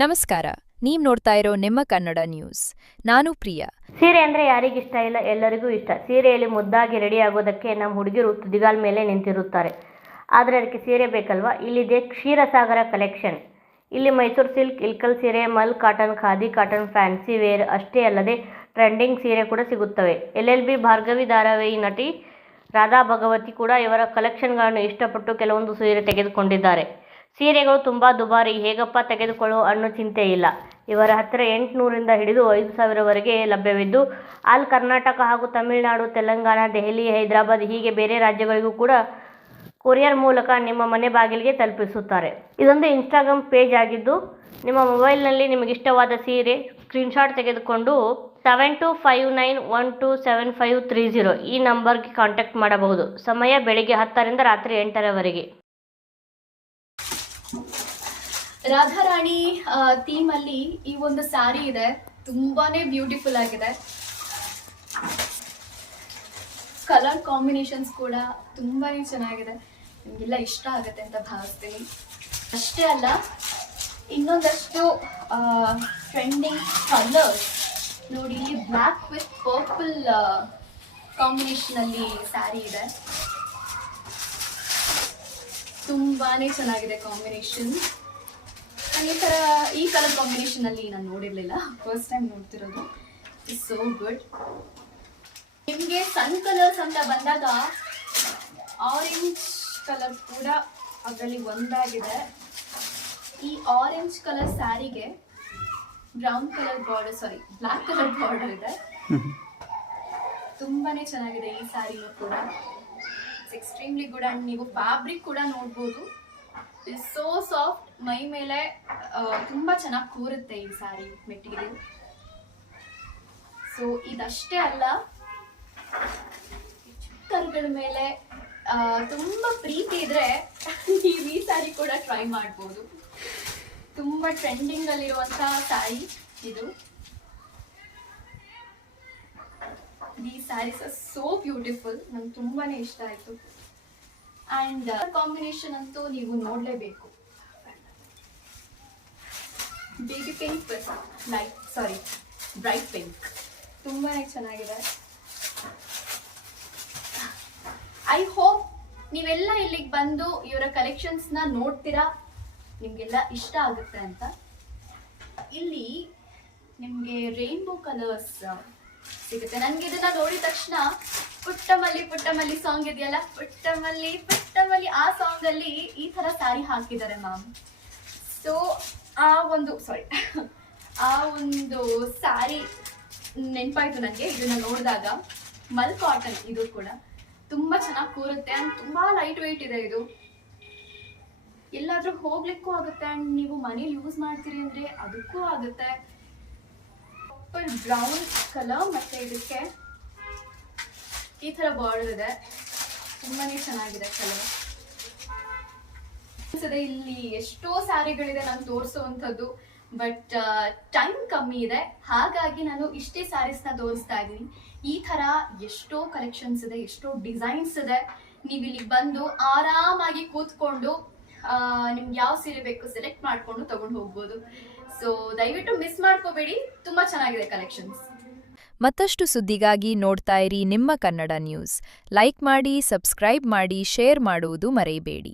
ನಮಸ್ಕಾರ. ನೀವು ನೋಡ್ತಾ ಇರೋ ನಿಮ್ಮ ಕನ್ನಡ ನ್ಯೂಸ್. ನಾನು ಪ್ರಿಯಾ. ಸೀರೆ ಅಂದರೆ ಯಾರಿಗಿಷ್ಟ ಇಲ್ಲ, ಎಲ್ಲರಿಗೂ ಇಷ್ಟ. ಸೀರೆಯಲ್ಲಿ ಮುದ್ದಾಗಿ ರೆಡಿ ಆಗೋದಕ್ಕೆ ನಮ್ಮ ಹುಡುಗಿರು ತುದಿಗಾಲ ಮೇಲೆ ನಿಂತಿರುತ್ತಾರೆ. ಆದರೆ ಅದಕ್ಕೆ ಸೀರೆ ಬೇಕಲ್ವಾ? ಇಲ್ಲಿದೆ ಕ್ಷೀರಸಾಗರ ಕಲೆಕ್ಷನ್. ಇಲ್ಲಿ ಮೈಸೂರು ಸಿಲ್ಕ್, ಇಲ್ಕಲ್ ಸೀರೆ, mul cotton, khadi cotton, fancy wear ಅಷ್ಟೇ ಅಲ್ಲದೆ ಟ್ರೆಂಡಿಂಗ್ ಸೀರೆ ಕೂಡ ಸಿಗುತ್ತವೆ. LLB ಭಾರ್ಗವಿ ಧಾರಾವಾಹಿ ನಟಿ ರಾಧಾ ಭಗವತಿ ಕೂಡ ಇವರ ಕಲೆಕ್ಷನ್ಗಳನ್ನು ಇಷ್ಟಪಟ್ಟು ಕೆಲವೊಂದು ಸೀರೆ ತೆಗೆದುಕೊಂಡಿದ್ದಾರೆ. ಸೀರೆಗಳು ತುಂಬ ದುಬಾರಿ, ಹೇಗಪ್ಪ ತೆಗೆದುಕೊಳ್ಳೋ ಅನ್ನೋ ಚಿಂತೆ ಇಲ್ಲ. ಇವರ ಹತ್ತಿರ 800ರಿಂದ ಹಿಡಿದು 5,000ವರೆಗೆ ಲಭ್ಯವಿದ್ದು, ಆಲ್ ಕರ್ನಾಟಕ ಹಾಗೂ ತಮಿಳುನಾಡು, ತೆಲಂಗಾಣ, ದೆಹಲಿ, ಹೈದರಾಬಾದ್ ಹೀಗೆ ಬೇರೆ ರಾಜ್ಯಗಳಿಗೂ ಕೂಡ ಕೊರಿಯರ್ ಮೂಲಕ ನಿಮ್ಮ ಮನೆ ಬಾಗಿಲಿಗೆ ತಲುಪಿಸುತ್ತಾರೆ. ಇದೊಂದು ಇನ್ಸ್ಟಾಗ್ರಾಮ್ ಪೇಜ್ ಆಗಿದ್ದು, ನಿಮ್ಮ ಮೊಬೈಲ್ನಲ್ಲಿ ನಿಮಗಿಷ್ಟವಾದ ಸೀರೆ ಸ್ಕ್ರೀನ್ಶಾಟ್ ತೆಗೆದುಕೊಂಡು 7259127530 ಈ ನಂಬರ್ಗೆ ಕಾಂಟ್ಯಾಕ್ಟ್ ಮಾಡಬಹುದು. ಸಮಯ ಬೆಳಿಗ್ಗೆ 10ರಿಂದ ರಾತ್ರಿ 8ರವರೆಗೆ. ರಾಧಾರಾಣಿ ಥೀಮ್ ಅಲ್ಲಿ ಈ ಒಂದು ಸ್ಯಾರಿ ಇದೆ, ತುಂಬಾನೇ ಬ್ಯೂಟಿಫುಲ್ ಆಗಿದೆ. ಕಲರ್ ಕಾಂಬಿನೇಷನ್ಸ್ ಕೂಡ ತುಂಬಾನೇ ಚೆನ್ನಾಗಿದೆ, ನಿಮಗೆಲ್ಲ ಇಷ್ಟ ಆಗುತ್ತೆ ಅಂತ ಭಾವಿಸ್ತೀನಿ. ಅಷ್ಟೇ ಅಲ್ಲ, ಇನ್ನೊಂದಷ್ಟು ಟ್ರೆಂಡಿಂಗ್ ಕಲರ್ಸ್ ನೋಡಿ. ಇಲ್ಲಿ ಬ್ಲ್ಯಾಕ್ ವಿತ್ ಪರ್ಪಲ್ ಕಾಂಬಿನೇಷನ್ ಅಲ್ಲಿ ಸ್ಯಾರಿ ಇದೆ, ತುಂಬಾನೇ ಚೆನ್ನಾಗಿದೆ ಕಾಂಬಿನೇಷನ್. ಈ ಕಲರ್ ಕಾಂಬಿನೇಷನ್ ಅಲ್ಲಿ ನಾನು ನೋಡಿರ್ಲಿಲ್ಲ, ಫಸ್ಟ್ ಟೈಮ್ ನೋಡ್ತಿರೋದು. It's so good. ನಿಮಗೆ ಸನ್ ಕಲರ್ಸ್ ಅಂತ ಬಂದಾಗ ಆರೆಂಜ್ ಕಲರ್ ಕೂಡ ಅದರಲ್ಲಿ ಒಂದಾಗಿದೆ. ಈ ಆರೆಂಜ್ ಕಲರ್ ಸ್ಯಾರಿಗೆ brown colour border, black colour border ಇದೆ. ತುಂಬಾನೇ ಚೆನ್ನಾಗಿದೆ ಈ ಸ್ಯಾರಿನೂ ಕೂಡ. It's extremely good. ಅಂಡ್ ನೀವು ಫ್ಯಾಬ್ರಿಕ್ ಕೂಡ ನೋಡ್ಬೋದು, ಇಟ್ಸ್ ಸೋ ಸಾಫ್ಟ್. ಮೈ ಮೇಲೆ ತುಂಬಾ ಚೆನ್ನಾಗಿ ಕೂರುತ್ತೆ ಈ ಸ್ಯಾರಿ ಮೆಟೀರಿಯಲ್. ಸೊ ಇದಷ್ಟೇ ಅಲ್ಲ, ಕರ್ಗಳ ಮೇಲೆ ತುಂಬಾ ಪ್ರೀತಿ ಇದ್ರೆ ನೀವು ಈ ಸ್ಯಾರಿ ಕೂಡ ಟ್ರೈ ಮಾಡ್ಬೋದು. ತುಂಬಾ ಟ್ರೆಂಡಿಂಗ್ ಅಲ್ಲಿರುವಂತಹ ಸ್ಯಾರಿ ಇದು. ಈ ಸ್ಯಾರೀಸ್ ಆರ್ ಸೋ ಬ್ಯೂಟಿಫುಲ್, ನಂಗೆ ತುಂಬಾನೇ ಇಷ್ಟ ಆಯ್ತು. ಅಂಡ್ ಕಾಂಬಿನೇಷನ್ ಅಂತೂ ನೀವು ನೋಡ್ಲೇಬೇಕು. ಬೇಬಿ ಪಿಂಕ್ ಬ್ರೈಟ್ ಪಿಂಕ್ ತುಂಬಾನೇ ಚೆನ್ನಾಗಿದೆ. ಐ ಹೋಪ್ ನೀವೆಲ್ಲ ಇಲ್ಲಿಗೆ ಬಂದು ಇವರ ಕಲೆಕ್ಷನ್ಸ್ ನ ನೋಡ್ತೀರಾ, ನಿಮ್ಗೆಲ್ಲ ಇಷ್ಟ ಆಗುತ್ತೆ ಅಂತ. ಇಲ್ಲಿ ನಿಮ್ಗೆ ರೈನ್ಬೋ ಕಲರ್ಸ್ ಸಿಗುತ್ತೆ. ನನ್ಗೆ ಇದನ್ನ ನೋಡಿದ ತಕ್ಷಣ ಪುಟ್ಟಮಲ್ಲಿ ಪುಟ್ಟಮಲ್ಲಿ ಸಾಂಗ್ ಇದೆಯಲ್ಲ, ಪುಟ್ಟಮಲ್ಲಿ ಪುಟ್ಟಮಲ್ಲಿ, ಆ ಸಾಂಗ್ ಅಲ್ಲಿ ಈ ತರ ಸ್ಯಾರಿ ಹಾಕಿದ್ದಾರೆ ಮ್ಯಾಮ್. ಸೊ ಆ ಒಂದು ಸ್ಯಾರಿ ನೆನಪಾಯ್ತು ನನಗೆ ಇದನ್ನ ನೋಡಿದಾಗ. ಮಲ್ ಕಾಟನ್ ಇದು ಕೂಡ ತುಂಬಾ ಚೆನ್ನಾಗಿ ಕೂರುತ್ತೆ ಅಂಡ್ ತುಂಬಾ ಲೈಟ್ ವೆಯ್ಟ್ ಇದೆ. ಇದು ಎಲ್ಲಾದ್ರೂ ಹೋಗ್ಲಿಕ್ಕೂ ಆಗುತ್ತೆ ಅಂಡ್ ನೀವು ಮನೇಲಿ ಯೂಸ್ ಮಾಡ್ತೀರಿ ಅಂದ್ರೆ ಅದಕ್ಕೂ ಆಗುತ್ತೆ. ಬ್ರೌನ್ ಕಲರ್ ಮತ್ತೆ ಇದಕ್ಕೆ ಈ ತರ ಬಾರ್ಡರ್ ಇದೆ, ತುಂಬಾನೇ ಚೆನ್ನಾಗಿದೆ ಕಲರ್. ಇಲ್ಲಿ ಎಷ್ಟೋ ಸ್ಯಾರಿಗಳಿದೆ ನಾನು ತೋರಿಸುವಂಥದ್ದು, ಬಟ್ ಟೈಮ್ ಕಮ್ಮಿ ಇದೆ, ಹಾಗಾಗಿ ನಾನು ಇಷ್ಟೇ ಸ್ಯಾರೀಸ್ ನ ತೋರಿಸ್ತಾ ಇದ್ದೀನಿ. ಈ ತರ ಎಷ್ಟೋ ಕಲೆಕ್ಷನ್ಸ್ ಇದೆ, ಎಷ್ಟೋ ಡಿಸೈನ್ಸ್ ಇದೆ. ನೀವು ಇಲ್ಲಿಗೆ ಬಂದು ಆರಾಮಾಗಿ ಕೂತ್ಕೊಂಡು ನಿಮ್ಗೆ ಯಾವ ಸೀರೆ ಬೇಕು ಸೆಲೆಕ್ಟ್ ಮಾಡ್ಕೊಂಡು ತಗೊಂಡು ಹೋಗ್ಬೋದು. ಸೊ ದಯವಿಟ್ಟು ಮಿಸ್ ಮಾಡ್ಕೋಬೇಡಿ, ತುಂಬಾ ಚೆನ್ನಾಗಿದೆ ಕಲೆಕ್ಷನ್ಸ್. ಮತ್ತಷ್ಟು ಸುದ್ದಿಗಾಗಿ ನೋಡ್ತಾ ಇರಿ ನಿಮ್ಮ ಕನ್ನಡ ನ್ಯೂಸ್. ಲೈಕ್ ಮಾಡಿ, ಸಬ್ಸ್ಕ್ರೈಬ್ ಮಾಡಿ, ಶೇರ್ ಮಾಡುವುದು ಮರೆಯಬೇಡಿ.